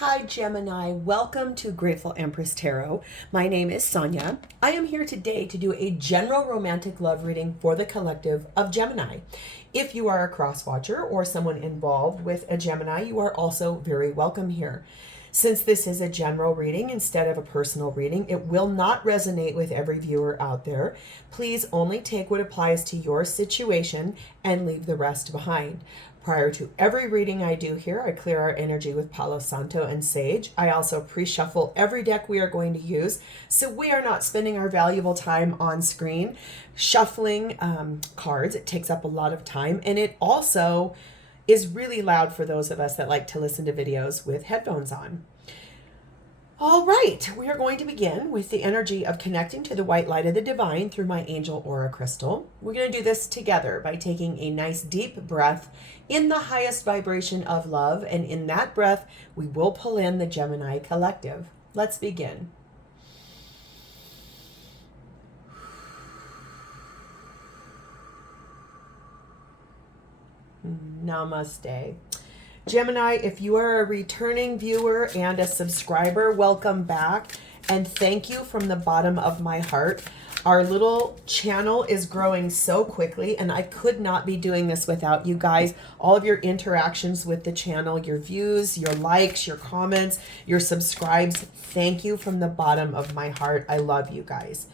Hi Gemini, welcome to Grateful Empress Tarot. My name is Sonia. I am here today to do a general romantic love reading for the collective of Gemini. If you are a cross watcher or someone involved with a Gemini, you are also very welcome here. Since this is a general reading instead of a personal reading, it will not resonate with every viewer out there. Please only take what applies to your situation and leave the rest behind. Prior to every reading I do here, I clear our energy with Palo Santo and Sage. I also pre-shuffle every deck we are going to use, so we are not spending our valuable time on screen shuffling cards. It takes up a lot of time, and it also is really loud for those of us that like to listen to videos with headphones on. All right, we are going to begin with the energy of connecting to the white light of the divine through my angel aura crystal. We're going to do this together by taking a nice deep breath in the highest vibration of love, and in that breath, we will pull in the Gemini collective. Let's begin. Namaste. Gemini, if you are a returning viewer and a subscriber, welcome back. And thank you from the bottom of my heart. Our little channel is growing so quickly, and I could not be doing this without you guys. All of your interactions with the channel, your views, your likes, your comments, your subscribes. Thank you from the bottom of my heart. I love you guys.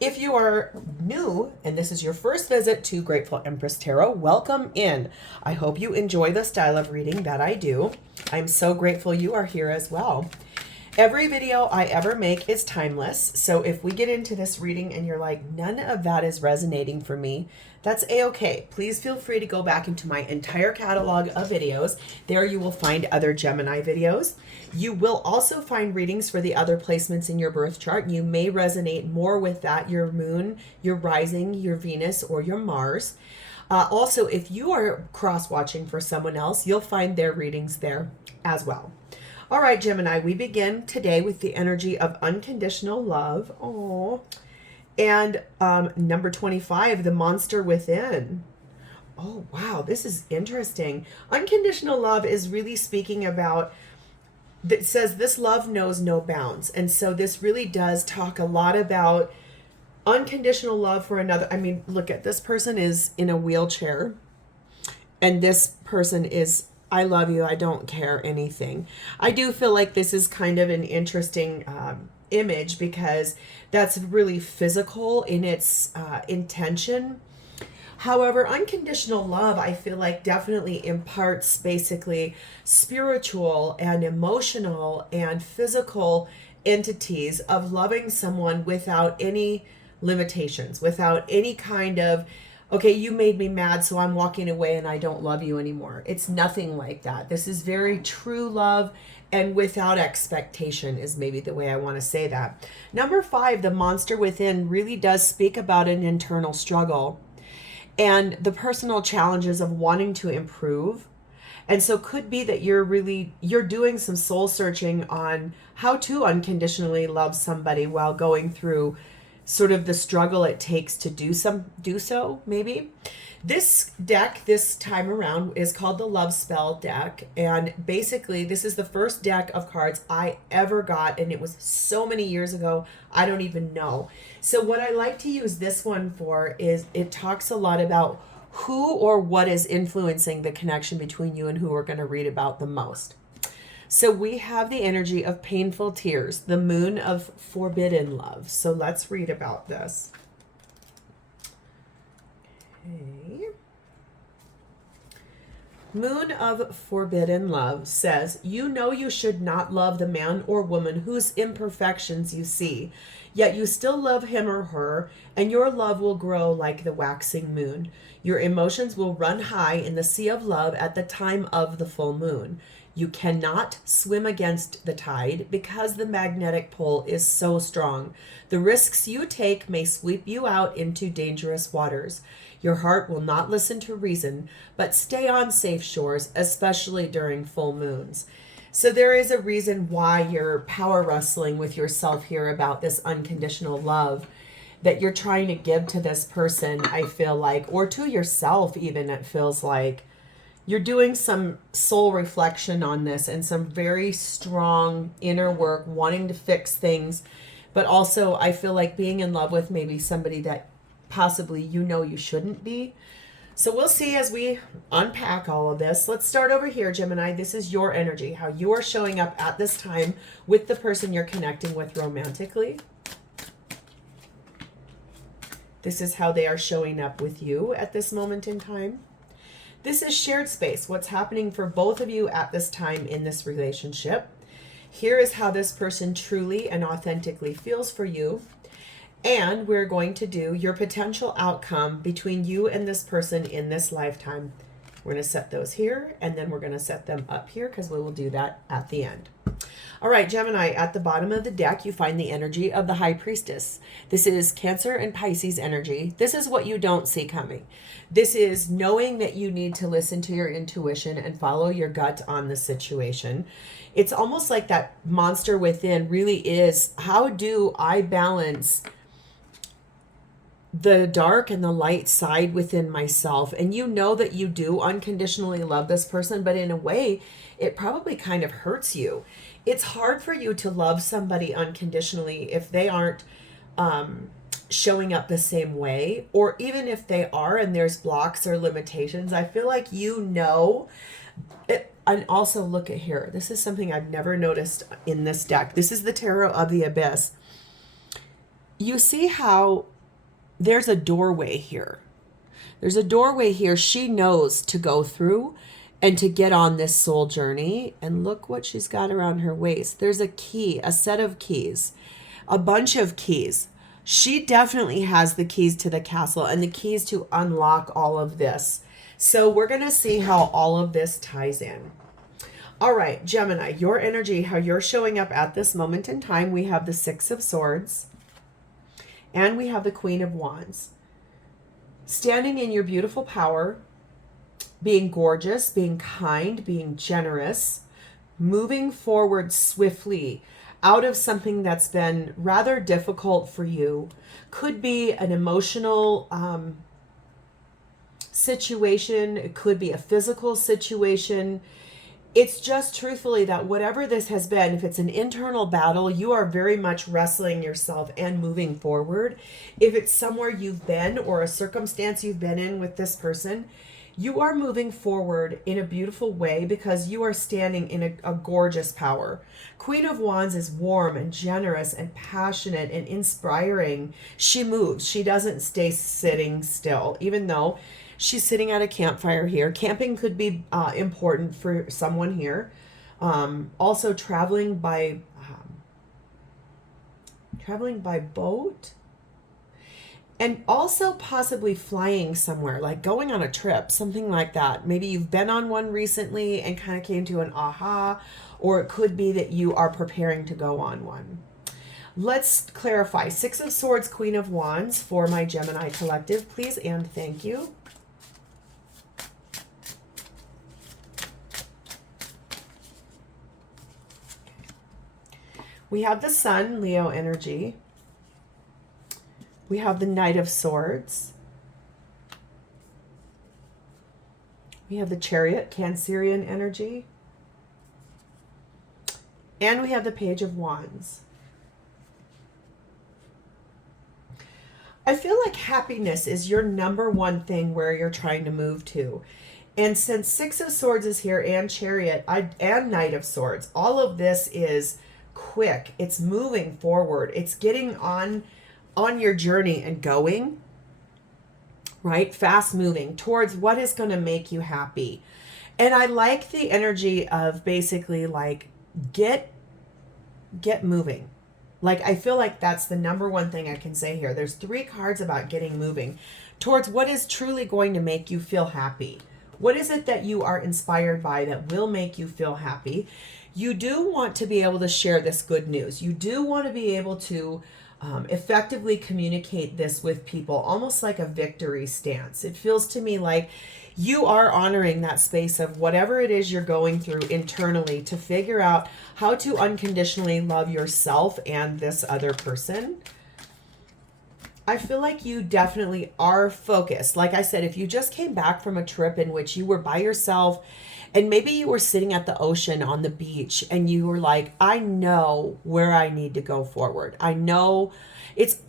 If you are new and this is your first visit to Grateful Empress Tarot, welcome in. I hope you enjoy the style of reading that I do. I'm so grateful you are here as well. Every video I ever make is timeless, so if we get into this reading and you're like, none of that is resonating for me, that's a-okay. Please feel free to go back into my entire catalog of videos. There you will find other Gemini videos. You will also find readings for the other placements in your birth chart. You may resonate more with that, your moon, your rising, your Venus, or your Mars. Also, if you are cross-watching for someone else, you'll find their readings there as well. All right, Gemini, we begin today with the energy of unconditional love. Oh, and number 25, the monster within. Oh, wow, this is interesting. Unconditional love is really speaking about, it says this love knows no bounds. And so this really does talk a lot about unconditional love for another. I mean, look at this person is in a wheelchair, and this person is, I love you, I don't care anything. I do feel like this is kind of an interesting image because that's really physical in its intention. However, unconditional love, I feel like definitely imparts basically spiritual and emotional and physical entities of loving someone without any limitations, without any kind of, okay, you made me mad, so I'm walking away and I don't love you anymore. It's nothing like that. This is very true love and without expectation is maybe the way I want to say that. Number 5, the monster within, really does speak about an internal struggle and the personal challenges of wanting to improve. And so could be that you're doing some soul searching on how to unconditionally love somebody while going through sort of the struggle it takes to do so, maybe. This deck this time around is called the Love Spell deck, and basically this is the first deck of cards I ever got, and it was so many years ago, I don't even know. So what I like to use this one for is it talks a lot about who or what is influencing the connection between you and who we're going to read about the most. So we have the energy of painful tears, the moon of forbidden love. So let's read about this. Okay. Moon of forbidden love says, you know you should not love the man or woman whose imperfections you see, yet you still love him or her, and your love will grow like the waxing moon. Your emotions will run high in the sea of love at the time of the full moon. You cannot swim against the tide because the magnetic pull is so strong. The risks you take may sweep you out into dangerous waters. Your heart will not listen to reason, but stay on safe shores, especially during full moons. So there is a reason why you're power wrestling with yourself here about this unconditional love that you're trying to give to this person, I feel like, or to yourself even, it feels like. you're doing some soul reflection on this and some very strong inner work, wanting to fix things. But also, I feel like being in love with maybe somebody that possibly you shouldn't be. So we'll see as we unpack all of this. Let's start over here, Gemini. This is your energy, how you are showing up at this time with the person you're connecting with romantically. This is how they are showing up with you at this moment in time. This is shared space, what's happening for both of you at this time in this relationship. Here is how this person truly and authentically feels for you. And we're going to do your potential outcome between you and this person in this lifetime. We're going to set those here, and then we're going to set them up here because we will do that at the end. All right, Gemini, at the bottom of the deck, you find the energy of the High Priestess. This is Cancer and Pisces energy. This is what you don't see coming. This is knowing that you need to listen to your intuition and follow your gut on the situation. It's almost like that monster within really is, how do I balance the dark and the light side within myself? And you know that you do unconditionally love this person, but in a way, it probably kind of hurts you. It's hard for you to love somebody unconditionally if they aren't showing up the same way, or even if they are and there's blocks or limitations. I feel like you know it. And also look at here. This is something I've never noticed in this deck. This is the Tarot of the Abyss. You see how there's a doorway here. There's a doorway here she knows to go through and to get on this soul journey. And look what she's got around her waist. There's a key, a set of keys, a bunch of keys. She definitely has the keys to the castle and the keys to unlock all of this. So we're going to see how all of this ties in. All right, Gemini, your energy, how you're showing up at this moment in time. We have the Six of Swords. And we have the Queen of Wands. Standing in your beautiful power, being gorgeous, being kind, being generous, moving forward swiftly out of something that's been rather difficult for you. Could be an emotional situation. It could be a physical situation. It's just truthfully that whatever this has been, if it's an internal battle, you are very much wrestling yourself and moving forward. If it's somewhere you've been or a circumstance you've been in with this person, you are moving forward in a beautiful way because you are standing in a gorgeous power. Queen of Wands is warm and generous and passionate and inspiring. She moves. She doesn't stay sitting still, even though she's sitting at a campfire here. Camping could be important for someone here. Also traveling by boat. And also possibly flying somewhere, like going on a trip, something like that. Maybe you've been on one recently and kind of came to an aha, or it could be that you are preparing to go on one. Let's clarify. Six of Swords, Queen of Wands for my Gemini collective, please and thank you. We have the Sun, Leo energy. We have the Knight of Swords. We have the Chariot, Cancerian energy. And we have the Page of Wands. I feel like happiness is your number one thing where you're trying to move to. And since Six of Swords is here and Chariot and Knight of Swords, all of this is quick. It's moving forward. It's getting on your journey and going, right? Fast moving towards what is going to make you happy. And I like the energy of basically like get moving. Like, I feel like that's the number one thing I can say here. There's 3 cards about getting moving towards what is truly going to make you feel happy. What is it that you are inspired by that will make you feel happy? You do want to be able to share this good news. You do want to be able to effectively communicate this with people, almost like a victory stance. It feels to me like you are honoring that space of whatever it is you're going through internally to figure out how to unconditionally love yourself and this other person. I feel like you definitely are focused. Like I said, if you just came back from a trip in which you were by yourself and maybe you were sitting at the ocean on the beach and you were like, I know where I need to go forward. I know it's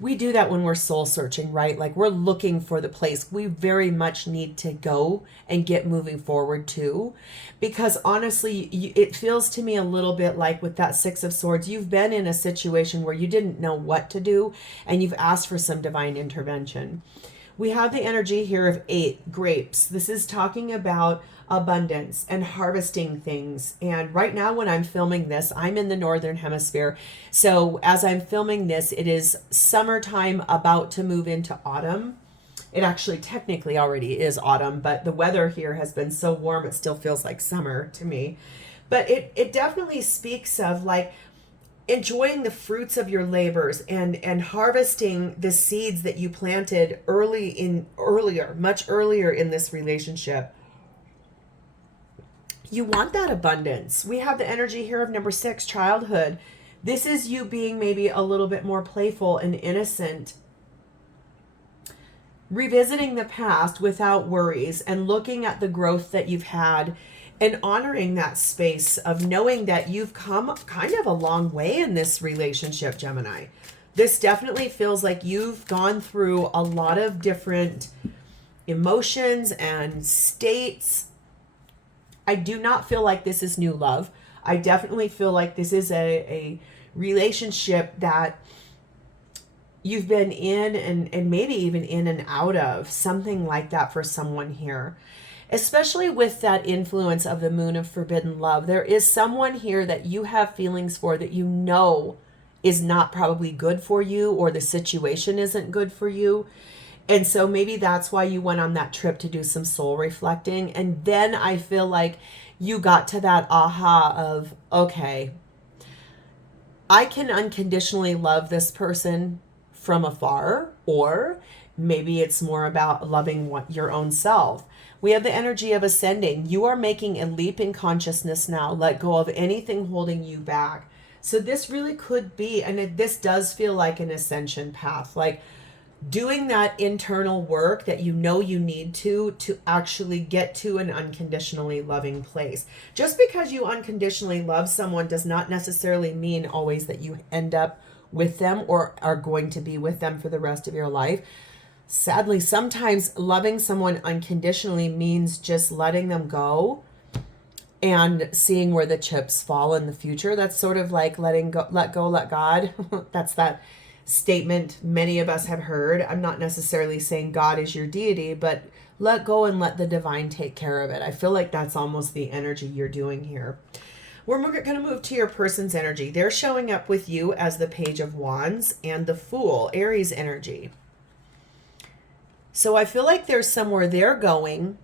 we do that when we're soul searching, right? Like we're looking for the place we very much need to go and get moving forward to. Because honestly, it feels to me a little bit like with that Six of Swords, you've been in a situation where you didn't know what to do and you've asked for some divine intervention. We have the energy here of 8 grapes. This is talking about abundance and harvesting things. And right now when I'm filming this, I'm in the northern hemisphere. So as I'm filming this, it is summertime about to move into autumn. It actually technically already is autumn, but the weather here has been so warm it still feels like summer to me. But it definitely speaks of like enjoying the fruits of your labors and harvesting the seeds that you planted much earlier in this relationship. You want that abundance. We have the energy here of number 6, childhood. This is you being maybe a little bit more playful and innocent, revisiting the past without worries and looking at the growth that you've had and honoring that space of knowing that you've come kind of a long way in this relationship, Gemini. This definitely feels like you've gone through a lot of different emotions and states. I do not feel like this is new love. I definitely feel like this is a relationship that you've been in and maybe even in and out of, something like that for someone here. Especially with that influence of the moon of forbidden love. There is someone here that you have feelings for that you know is not probably good for you, or the situation isn't good for you. And so maybe that's why you went on that trip to do some soul reflecting. And then I feel like you got to that aha of, okay, I can unconditionally love this person from afar, or maybe it's more about loving your own self. We have the energy of ascending. You are making a leap in consciousness now. Let go of anything holding you back. So this really could be, and this does feel like an ascension path, like doing that internal work that you know you need to actually get to an unconditionally loving place. Just because you unconditionally love someone does not necessarily mean always that you end up with them or are going to be with them for the rest of your life. Sadly, sometimes loving someone unconditionally means just letting them go and seeing where the chips fall in the future. That's sort of like let go, let God. That's that statement many of us have heard. I'm not necessarily saying God is your deity, but let go and let the divine take care of it. I feel like that's almost the energy you're doing here. We're going to move to your person's energy. They're showing up with you as the Page of Wands and the Fool, Aries energy. So I feel like there's somewhere they're going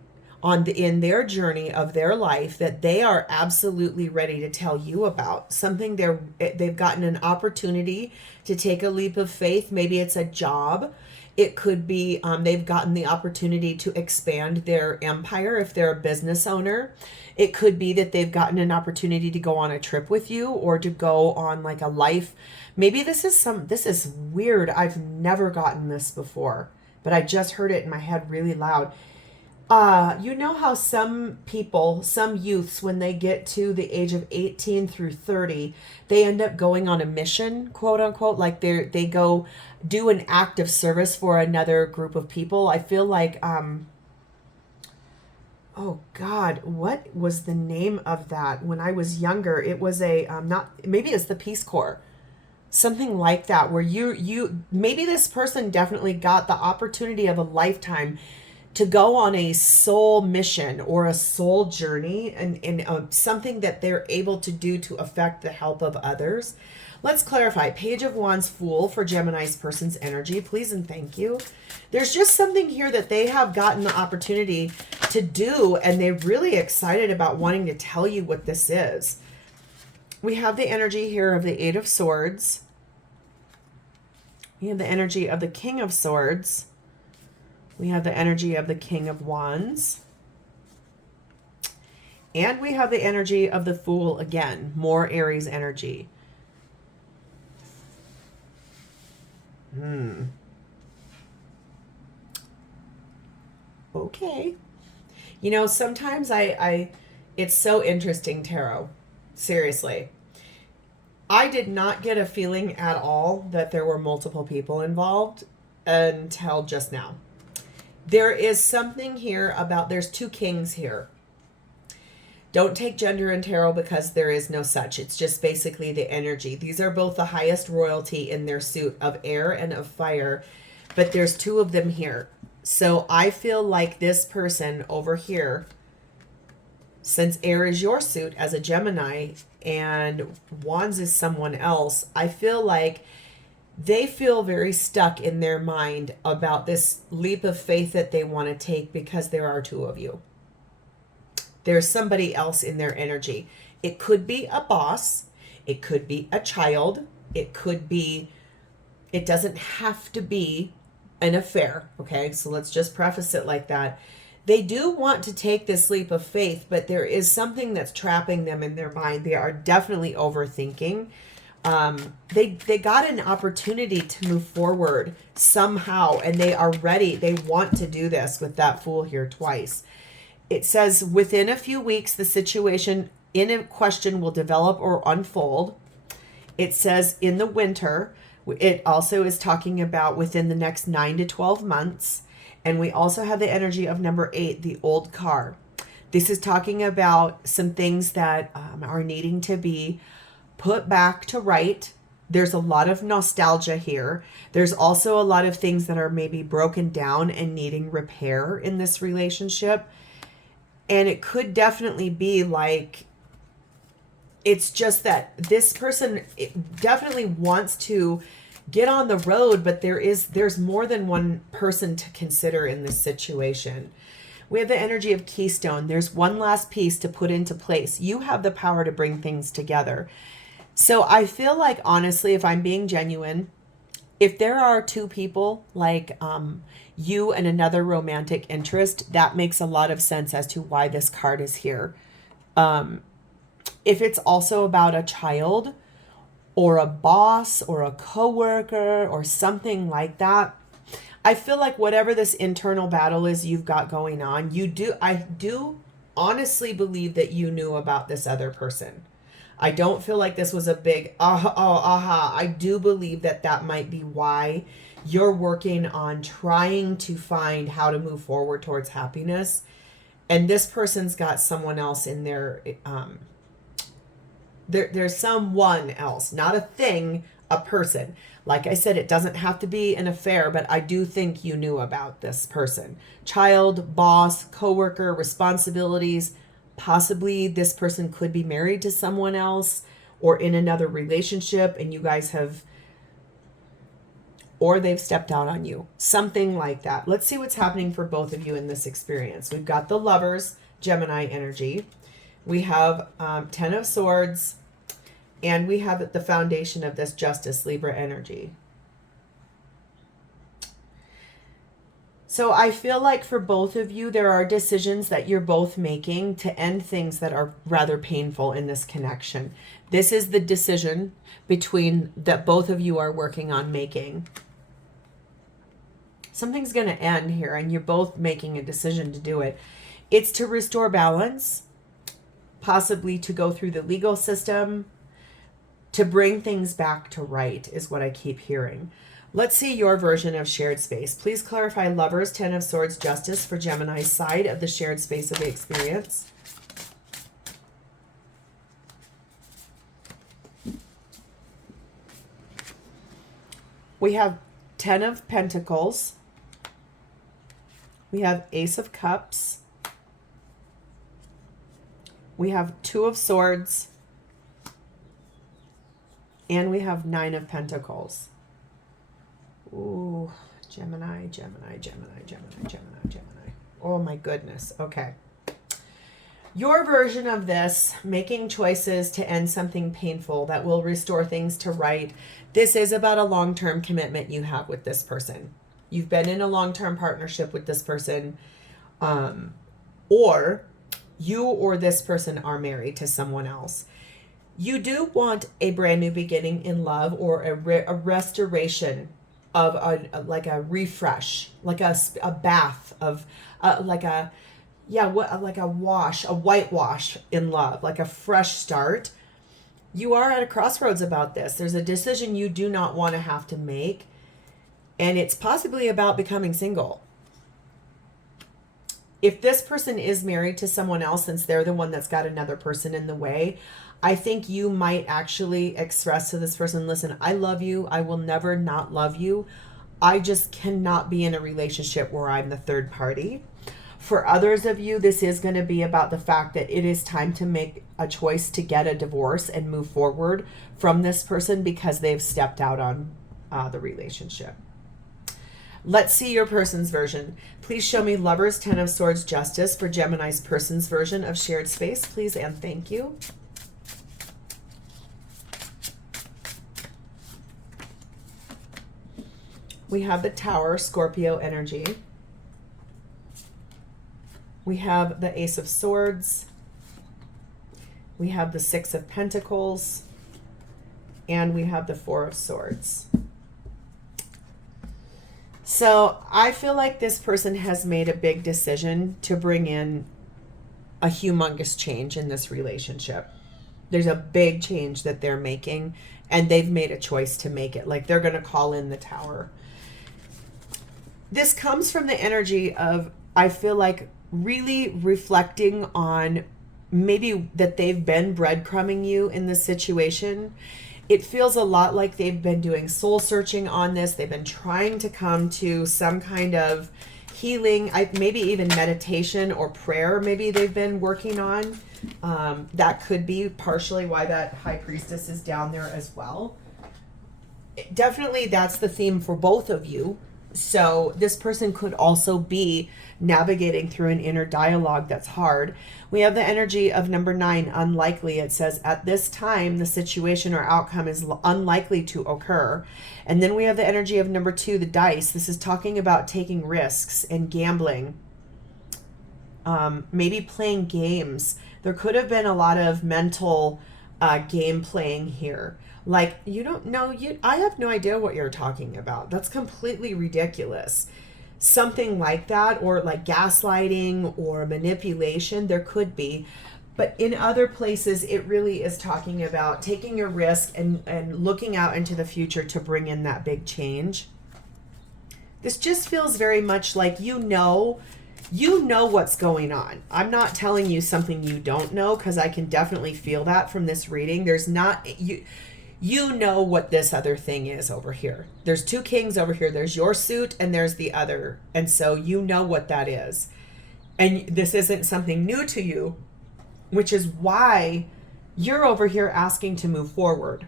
in their journey of their life that they are absolutely ready to tell you about. Something they've gotten an opportunity to take a leap of faith. Maybe it's a job. It could be they've gotten the opportunity to expand their empire if they're a business owner. It could be that they've gotten an opportunity to go on a trip with you or to go on like a life. Maybe this is weird. I've never gotten this before, but I just heard it in my head really loud. You know how some people, some youths, when they get to the age of 18 through 30, they end up going on a mission, quote unquote, like they go do an act of service for another group of people. I feel like, oh God, what was the name of that? When I was younger, it was maybe it's the Peace Corps. Something like that, where maybe this person definitely got the opportunity of a lifetime to go on a soul mission or a soul journey and something that they're able to do to affect the help of others. Let's clarify. Page of Wands, Fool for Gemini's person's energy. Please and thank you. There's just something here that they have gotten the opportunity to do, and they're really excited about wanting to tell you what this is. We have the energy here of the Eight of Swords. We have the energy of the King of Swords. We have the energy of the King of Wands. And we have the energy of the Fool again. More Aries energy. Okay. You know, sometimes it's so interesting, tarot. Seriously. I did not get a feeling at all that there were multiple people involved until just now. There is something here about, there's two kings here. Don't take gender in tarot because there is no such. It's just basically the energy. These are both the highest royalty in their suit of air and of fire, but there's two of them here. So I feel like this person over here, since air is your suit as a Gemini and wands is someone else, I feel like they feel very stuck in their mind about this leap of faith that they want to take because there are two of you. There's somebody else in their energy. It could be a boss. It could be a child. It doesn't have to be an affair. Okay, so let's just preface it like that. They do want to take this leap of faith, but there is something that's trapping them in their mind. They are definitely overthinking. They got an opportunity to move forward somehow, and they are ready. They want to do this with that Fool here twice. It says within a few weeks, the situation in a question will develop or unfold. It says in the winter. It also is talking about within the next 9 to 12 months. And we also have the energy of number 8, the old car. This is talking about some things that are needing to be put back to right. There's a lot of nostalgia here. There's also a lot of things that are maybe broken down and needing repair in this relationship. And it could definitely be like, it's just that this person definitely wants to get on the road, but there's more than one person to consider in this situation. We have the energy of Keystone. There's one last piece to put into place. You have the power to bring things together. So I feel like, honestly, if I'm being genuine, if there are two people like you and another romantic interest, that makes a lot of sense as to why this card is here. If it's also about a child or a boss or a coworker or something like that, I feel like whatever this internal battle is you've got going on, I do honestly believe that you knew about this other person. I don't feel like this was a big aha. I do believe that might be why you're working on trying to find how to move forward towards happiness. And this person's got someone else in their, there's someone else, not a thing, a person. Like I said, it doesn't have to be an affair, but I do think you knew about this person. Child, boss, coworker, responsibilities. Possibly this person could be married to someone else or in another relationship, and you guys have, or they've stepped out on you. Something like that. Let's see what's happening for both of you in this experience. We've got the Lovers, Gemini energy. We have 10 of Swords, and we have the foundation of this Justice, Libra energy. So I feel like for both of you, there are decisions that you're both making to end things that are rather painful in this connection. This is the decision that both of you are working on making. Something's going to end here, and you're both making a decision to do it. It's to restore balance, possibly to go through the legal system, to bring things back to right is what I keep hearing. Let's see your version of shared space. Please clarify Lovers, 10 of Swords, Justice for Gemini's side of the shared space of the experience. We have 10 of Pentacles. We have Ace of Cups. We have 2 of Swords. And we have 9 of Pentacles. Ooh, Gemini, Gemini, Gemini, Gemini, Gemini, Gemini. Oh my goodness. Okay. Your version of this, making choices to end something painful that will restore things to right. This is about a long-term commitment you have with this person. You've been in a long-term partnership with this person, or you or this person are married to someone else. You do want a brand new beginning in love or a restoration of like a refresh, like a bath of like a, yeah, what, like a wash, a whitewash in love, like a fresh start. You are at a crossroads about this. There's a decision you do not want to have to make, and it's possibly about becoming single. If this person is married to someone else, since they're the one that's got another person in the way, I think you might actually express to this person, listen, I love you. I will never not love you. I just cannot be in a relationship where I'm the third party. For others of you, this is going to be about the fact that it is time to make a choice to get a divorce and move forward from this person because they've stepped out on the relationship. Let's see your person's version. Please show me Lovers, Ten of Swords, Justice for Gemini's person's version of shared space, please, and thank you. We have the Tower, Scorpio energy. We have the Ace of Swords. We have the Six of Pentacles. And we have the Four of Swords. So I feel like this person has made a big decision to bring in a humongous change in this relationship. There's a big change that they're making, and they've made a choice to make it. Like, they're going to call in the Tower. This comes from the energy of, I feel like, really reflecting on maybe that they've been breadcrumbing you in this situation. It feels a lot like they've been doing soul searching on this. They've been trying to come to some kind of healing, maybe even meditation or prayer maybe they've been working on. That could be partially why that High Priestess is down there as well. Definitely that's the theme for both of you. So this person could also be navigating through an inner dialogue that's hard. We have the energy of number 9, unlikely. It says, at this time, the situation or outcome is unlikely to occur. And then we have the energy of number 2, the dice. This is talking about taking risks and gambling. Maybe playing games. There could have been a lot of mental game playing here. Like, you don't know, I have no idea what you're talking about. That's completely ridiculous. Something like that, or like gaslighting or manipulation, there could be. But in other places, it really is talking about taking a risk and looking out into the future to bring in that big change. This just feels very much like you know what's going on. I'm not telling you something you don't know, because I can definitely feel that from this reading. There's not... You know what this other thing is over here. There's 2 kings over here. There's your suit and there's the other. And so you know what that is. And this isn't something new to you, which is why you're over here asking to move forward.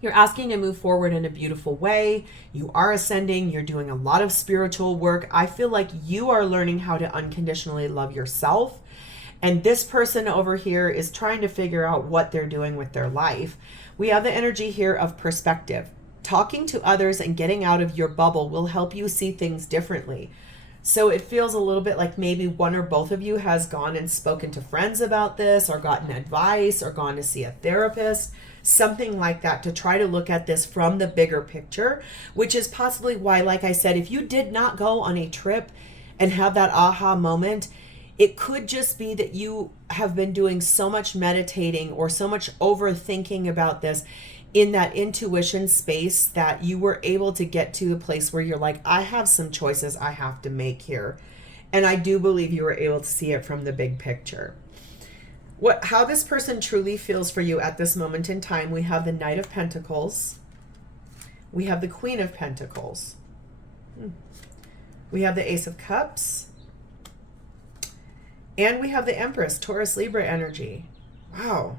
You're asking to move forward in a beautiful way. You are ascending. You're doing a lot of spiritual work. I feel like you are learning how to unconditionally love yourself. And this person over here is trying to figure out what they're doing with their life. We have the energy here of perspective. Talking to others and getting out of your bubble will help you see things differently. So it feels a little bit like maybe one or both of you has gone and spoken to friends about this, or gotten advice, or gone to see a therapist, something like that, to try to look at this from the bigger picture, which is possibly why, like I said, if you did not go on a trip and have that aha moment, it could just be that you have been doing so much meditating or so much overthinking about this in that intuition space that you were able to get to a place where you're like, I have some choices I have to make here. And I do believe you were able to see it from the big picture. How this person truly feels for you at this moment in time, we have the Knight of Pentacles. We have the Queen of Pentacles. We have the Ace of Cups. And we have the Empress, Taurus Libra energy. Wow.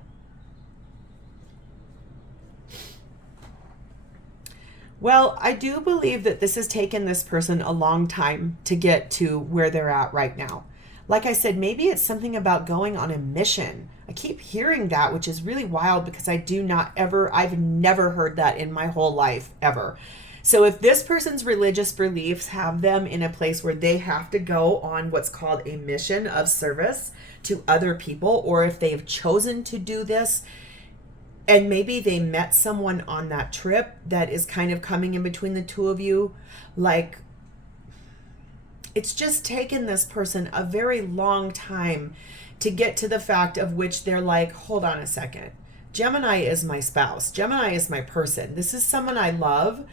Well, I do believe that this has taken this person a long time to get to where they're at right now. Like I said, maybe it's something about going on a mission. I keep hearing that, which is really wild because I've never heard that in my whole life, ever. So if this person's religious beliefs have them in a place where they have to go on what's called a mission of service to other people, or if they have chosen to do this, And maybe they met someone on that trip that is kind of coming in between the two of you. Like, it's just taken this person a very long time to get to the fact of which they're like, hold on a second. Gemini is my spouse. Gemini is my person. This is someone I love.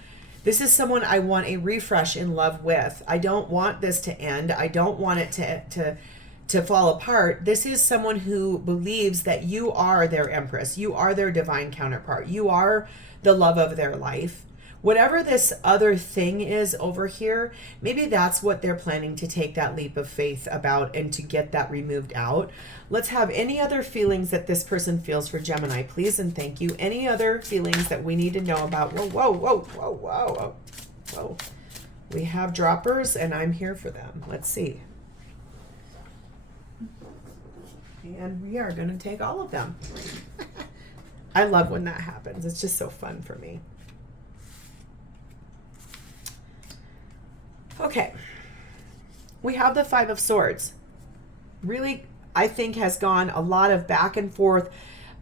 This is someone I want a refresh in love with. I don't want this to end. I don't want it to fall apart. This is someone who believes that you are their Empress. You are their divine counterpart. You are the love of their life. Whatever this other thing is over here, maybe that's what they're planning to take that leap of faith about and to get that removed out. Let's have any other feelings that this person feels for Gemini, please and thank you. Any other feelings that we need to know about? Whoa, whoa, whoa, whoa, whoa, whoa. We have droppers and I'm here for them. Let's see. And we are going to take all of them. I love when that happens. It's just so fun for me. Okay. We have the Five of Swords. Really, I think has gone a lot of back and forth,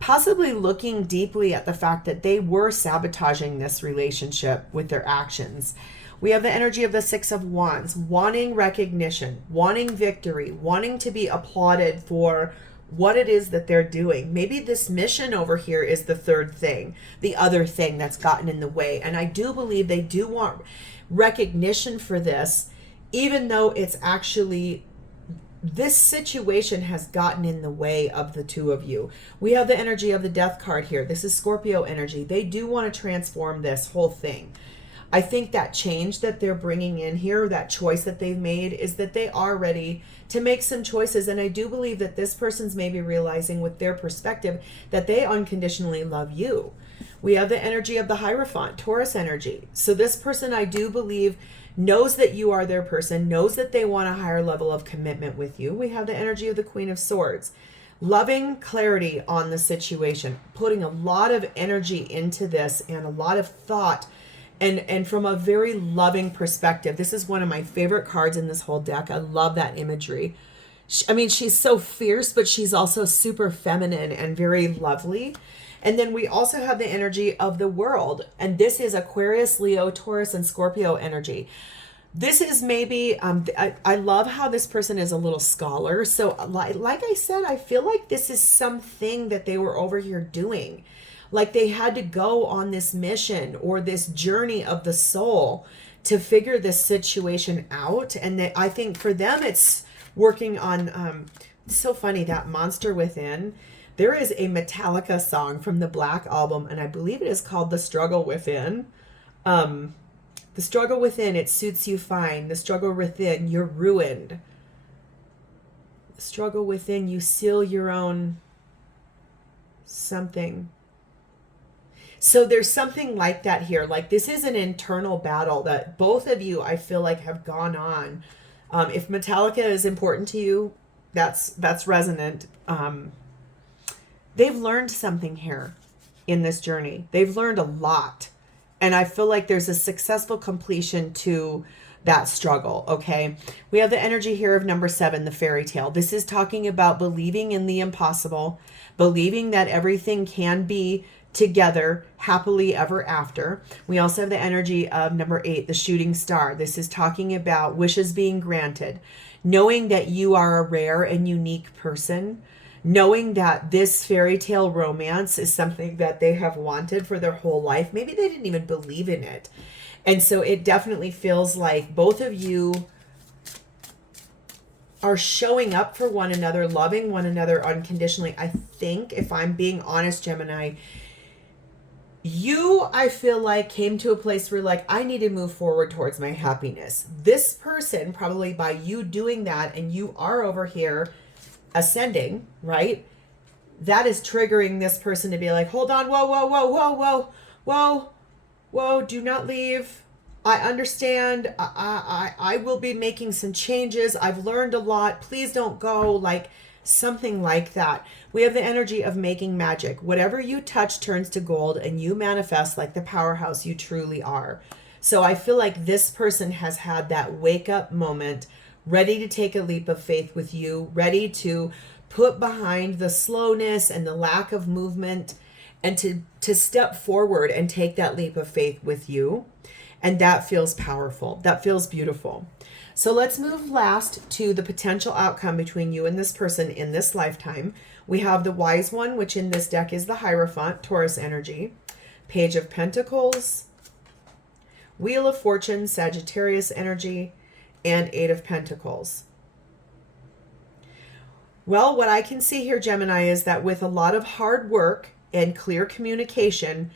possibly looking deeply at the fact that they were sabotaging this relationship with their actions. We have the energy of the Six of Wands, wanting recognition, wanting victory, wanting to be applauded for what it is that they're doing. Maybe this mission over here is the third thing, the other thing that's gotten in the way. And I do believe they do want recognition for this, even though it's actually, this situation has gotten in the way of the two of you. We have the energy of the Death card here. This is Scorpio energy. They do want to transform this whole thing. I think that change that they're bringing in here, that choice that they've made, is that they are ready to make some choices. And I do believe that this person's maybe realizing with their perspective that they unconditionally love you. We have the energy of the Hierophant, Taurus energy. So this person, I do believe, knows that you are their person, knows that they want a higher level of commitment with you. We have the energy of the Queen of Swords. Loving clarity on the situation, putting a lot of energy into this and a lot of thought. And from a very loving perspective. This is one of my favorite cards in this whole deck. I love that imagery. I mean, she's so fierce, but she's also super feminine and very lovely. And then we also have the energy of the World. And this is Aquarius, Leo, Taurus, and Scorpio energy. This is maybe, I love how this person is a little scholar. So like I said, I feel like this is something that they were over here doing. Like they had to go on this mission or this journey of the soul to figure this situation out. And that I think for them, it's working on, it's so funny, that Monster Within. There is a Metallica song from the Black album, and I believe it is called The Struggle Within. The struggle within, it suits you fine. The struggle within, you're ruined. The struggle within, you seal your own something. So there's something like that here. Like this is an internal battle that both of you, I feel like, have gone on. If Metallica is important to you, that's resonant. They've learned something here in this journey. They've learned a lot. And I feel like there's a successful completion to that struggle, okay? We have the energy here of number 7, the fairy tale. This is talking about believing in the impossible, believing that everything can be together happily ever after. We also have the energy of number 8, the shooting star. This is talking about wishes being granted, knowing that you are a rare and unique person, knowing that this fairy tale romance is something that they have wanted for their whole life. Maybe they didn't even believe in it. And so it definitely feels like both of you are showing up for one another, loving one another unconditionally. I think, if I'm being honest, Gemini, you, I feel like, came to a place where like, I need to move forward towards my happiness. This person, probably by you doing that, and you are over here ascending, right? That is triggering this person to be like, hold on, whoa, whoa, whoa, whoa, whoa, whoa, whoa, do not leave. I understand. I will be making some changes. I've learned a lot. Please don't go. Like something like that. We have the energy of making magic. Whatever you touch turns to gold and you manifest like the powerhouse you truly are. So I feel like this person has had that wake up moment, ready to take a leap of faith with you, ready to put behind the slowness and the lack of movement and to step forward and take that leap of faith with you. And that feels powerful. That feels beautiful. So let's move last to the potential outcome between you and this person in this lifetime. We have the Wise One, which in this deck is the Hierophant, Taurus energy. Page of Pentacles, Wheel of Fortune, Sagittarius energy, and Eight of Pentacles. Well, what I can see here, Gemini, is that with a lot of hard work and clear communication,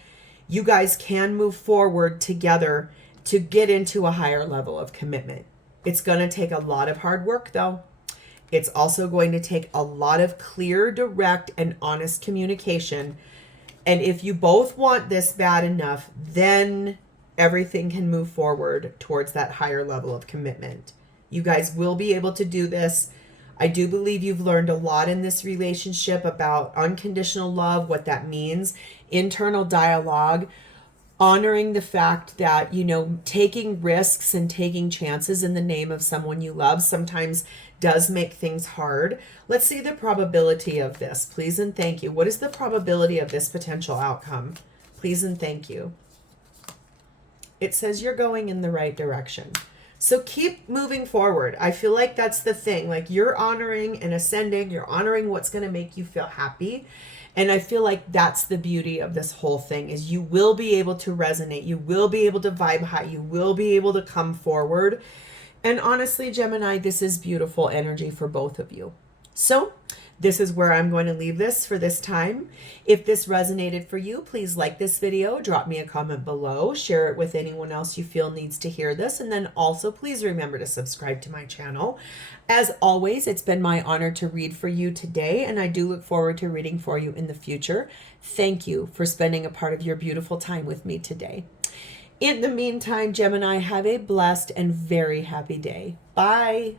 you guys can move forward together to get into a higher level of commitment. It's going to take a lot of hard work, though. It's also going to take a lot of clear, direct, and honest communication. And if you both want this bad enough, then everything can move forward towards that higher level of commitment. You guys will be able to do this. I do believe you've learned a lot in this relationship about unconditional love, what that means, internal dialogue, honoring the fact that, you know, taking risks and taking chances in the name of someone you love sometimes does make things hard. Let's see the probability of this, please and thank you. What is the probability of this potential outcome? Please and thank you. It says you're going in the right direction. So keep moving forward. I feel like that's the thing. Like, you're honoring and ascending. You're honoring what's going to make you feel happy. And I feel like that's the beauty of this whole thing, is you will be able to resonate. You will be able to vibe high. You will be able to come forward. And honestly, Gemini, this is beautiful energy for both of you. So this is where I'm going to leave this for this time. If this resonated for you, please like this video, drop me a comment below, share it with anyone else you feel needs to hear this, and then also please remember to subscribe to my channel. As always, it's been my honor to read for you today, and I do look forward to reading for you in the future. Thank you for spending a part of your beautiful time with me today. In the meantime, Gemini, have a blessed and very happy day. Bye.